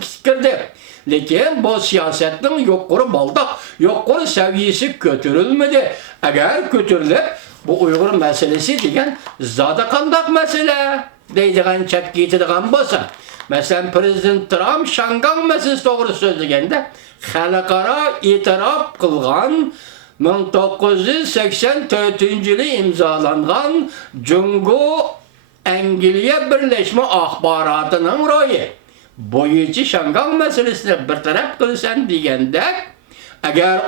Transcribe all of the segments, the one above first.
kirdi. Lekin bu siyasetin yukarı baldak, yukarı seviyesi götürülmedi. Eğer götürülüp bu Uygur meselesi degen zada kandak mesele deydiğen çek giytidiğen bolsa. Mesela Prezident Trump Şangan meselesi doğru sözlegende halkara itiraf kılgan 1984-yılı imzalangan Cungo Angliya Birleşme Ahbaratı'nın royu. Boyucu Şangan meselesine bir taraf kılsan degende eğer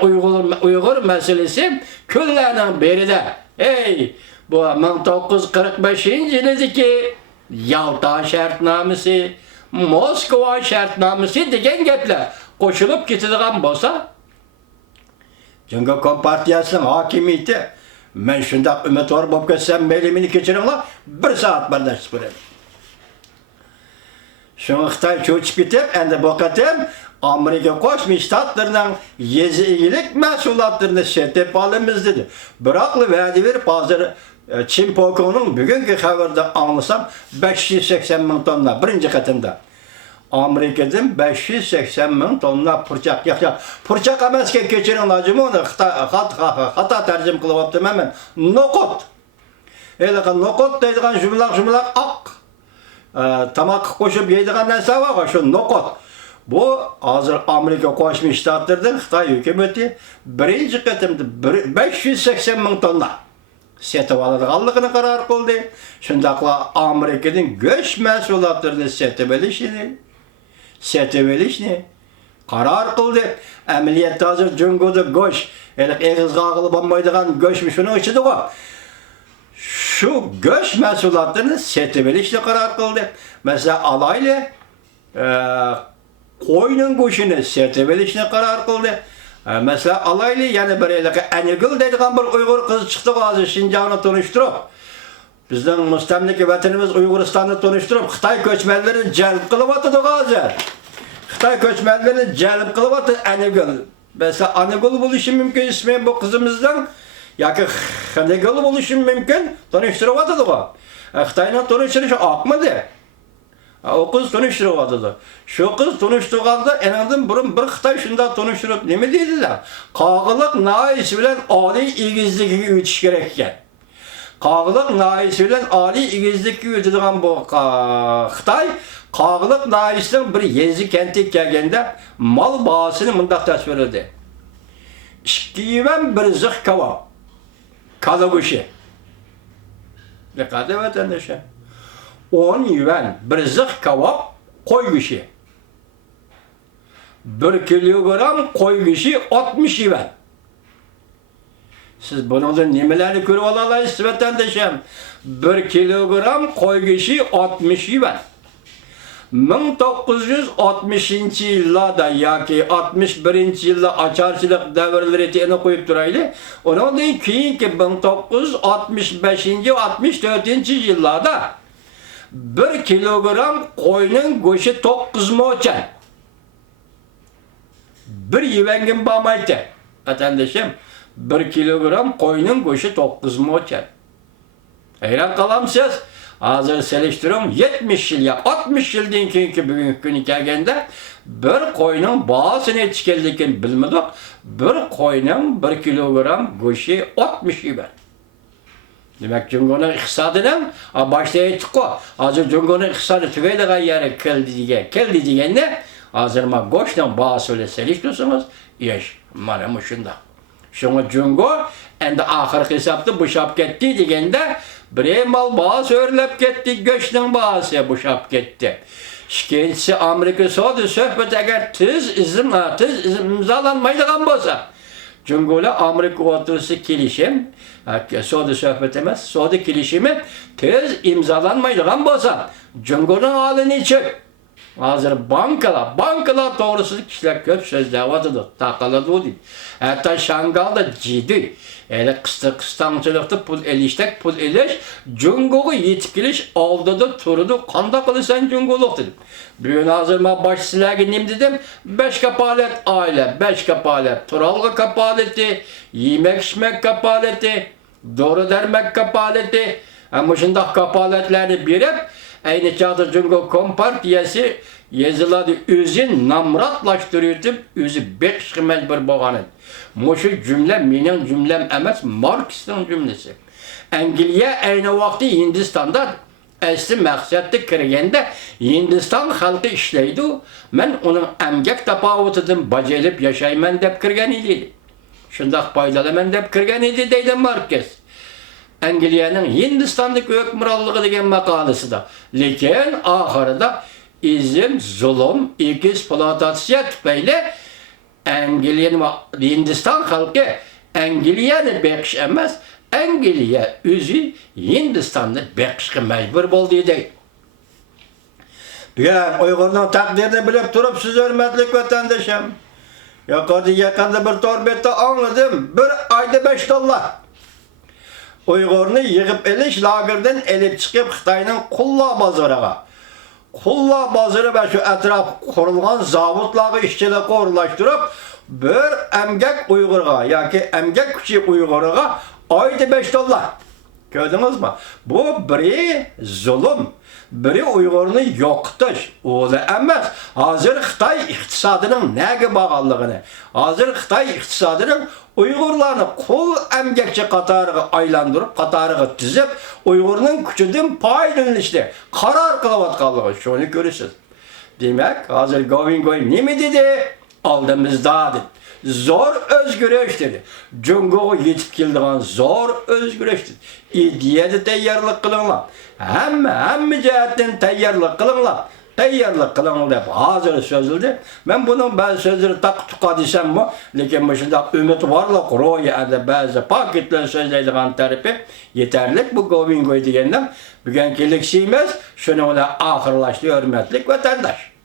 Uygur meselesi küllerinin beri de bu 1945 yılıdaki Yalta şartnamesi, Moskova şartnamesi degen gepler koşulup gittiğin bolsa Cungo Kompartiyasının hakimiyeti men şundak ümit var bop ketsem meylimini keçirinler bir saat birleşip bırakın. Şunu Xitay çoğuçup gitip, endi bu qatim Amerika Qo'shma Shtatlarning yezilik mahsulotlarini sotib olamiz dedi. Biroq va'da berib hozir Çin Poko'nun bugungi xabarda anglasam 580 ming tonna birinchi qatimda. Amerikadan 580 ming tonna purchaq yo'q. Purchaq emasga kechiringlar, uni xato tarjima qilyaptim men. Noqot. Noqot deydigan jumla oq. Tamak qo'shib yeydigan narsa var, şu noqot. Bu hozir Amerika Qo'shma Shtatlardan Xitoy hukumati birinchi qatimda 580 ming tonna sotib oladiganligini qaror qildi. Shundaqla Amerikaning go'sht mahsulotlarini sotib olishni qaror qildi. Amaliyotda hozir Jungoda go'sht, eg'izga og'ilib bo'lmaydigan go'sht shuning ichida bor. Şu göç mahsulotlarini sotib olishni qaror qildi. Mesela alayli qo'yning go'shtini sotib olishni qaror qildi. Mesela alayli yana bir Anigil deydigan bir Uyg'ur qiz chiqdi hozir Shinjongni tanishtirib. Bizning mustamlika vatanimiz Uyg'uristonni tanishtirib, Xitoy ko'chmanlarini jalb qilyapti hozir. Xitoy ko'chmanlarini jalb qilyapti Anigil. Mesela Anigil bo'lishi mumkin ismi bu qizimizdan yoki Xanigil bo'lishi mumkin tanishtiryapti. Xitoyni tanishtirishi oqmidi. O kız tanıştırıvadı. Şu kız tanıştırganda enandan burun bir Xitoy şunda tanıştırıp nima deydilar? Qog'iliq naisi bilan oliy egizligiga o'tish kerak ekan. Qog'iliq naisi bilan oliy egizlikka o'tadigan bu Xitoy qog'iliq naisining bir yezi kentiga kelganda mol bahosini mundaq tasvirladi. 2 yuan bir zix kebab. Kala go'shti. Diqqat vatandoshlar. 10 yuan bir zix kebab qo'y go'shti. 1 kilogram qo'y go'shti 60 yuan. Siz bundan nimalarni ko'rib olasiz vatandoshlar? 1 kilogram qo'y go'shti 60 yuan. 1960-yillarda yoki 61-yilda ocharchilik davrlarini qo'yib turayli. Undan keyingi 1965-64-yillarda 1 kilogram qo'yning go'shti 9 mo'chan. 1 yuanga bo'lmaydi. Vatandoshim, 1 kilogram qo'yning go'shti 9 mo'chan. Hayron qolamsiz? Hozir selishtirim 70 yil, 60 yildan keyingi bugungi kuni kelganda bir qo'yning bahosini yetishganligini bilmadik. Bir qo'yning 1 kilogram go'shti 60 yuan. Demak, Jungoning iqtisodidan boshda aytdik-ku. Hozir Jungoning iqtisodi tugaydigan yeri keldi deganda, hozir men go'shtning bahosi bilan selishtirsangiz, mana shunda. Shunga Jungo endi oxirgi hisobda bo'shab ketdi deganda, bir mal bahosi o'rlab ketdi, go'shtning bahosi bo'shab ketdi. Ikkinchisi Amerika savdo suhbati agar tez imzolanmaydigan bo'lsa, Jungo'la Amerika o'rtasida kelishim, savdo suhbati emas, savdo kelishimi tez imzolanmaydigan bo'lsa, Jungo'ning olini chiq. Hozir bankalar to'g'risida kishilar ko'p so'zlayapti, taqaladi deydi. Hatto Shangalda jiddiy qistamchilikda pul elish Jungo'ga yetib kelish oldida turadi. Qanday qilasan Jungo'liq dedi. Bugun hozir men boshchilarga nima dedim? 5 kapolat oila, 5 kapolat, turalg'i kapolati, yemak-ichmak kapolati, dori-darmok kapolati, ana shunday kapolatlarni berib Aynı çağda Cumhuriyet Kompartiyası yazıladı özün namratlaştırıyıp özü bekşi mecbur boğanın. Moşu cümle menin cümlem emas Marx'ın cümlesi. Angliya aynı vakti Hindistan'da asli maksatı kirgende Hindistan halkı işleydi. Ben onun emgek tapavutidan bacelip yaşayman dep kirgen idi. Şundak paydalaman dep kirgen idi deydi Marx. Angliya'nın Hindistan'daki hükümranlığı degen makalesi da. Lekin ahırda izim, zulüm, eksploatasiya tüpeyle Angliya'nın Hindistan halkı Angliya'nı bekş emez, Angliya özü Hindistan'da bekşke mecbur boldu deydi. Yani Uygur'un takdirini bilip durup siz hürmetlik vatandaşım. Yakında bir torbette anladım. Bir ayda $5. Uygur'unu yığıp eliş lagerden elip çıkıp Xitay'nın Qulla bazarıga. Qulla bazarı ve şu etraf kurulgan zavutları işçilik uğurlaştırıp bir emgek Uygur'a, yani emgek küçük Uygur'a ayda $5. Gördünüz mü? Bu biri zulüm, biri Uygur'unu yoktış. Oğlu emez. Hazır Xitay iktisadının nege bağlılığını, hazır Xitay iktisadının Uygurlarını kul emgekçi katarıga aylandırıp, katarıga tizip, Uygur'un küçüdün paylanıştı. Karar kılavatkallığı. Şunu görürsünüz. Demek hazır Govingoy ne mi dedi? Aldığımızda dedi. Zor özgürlük dedi. Cungo'ya yetip geldiğin zor özgürlük dedi. İdiyede teyyarlık kılınlar. Hem cihetten teyyarlık kılınlar. Teyyarlık kılınlar hep hazır sözüldü. Ben bunun bazı sözleri tak tuka desem bu. Lekin bu şimdi ümit varlık, roya da bazı paketler sözleydiğin tarifi yeterlik bu Govingoy degenden. Bugün gereksizmez. Şunu ahırlaştı hürmetlik vatandaş.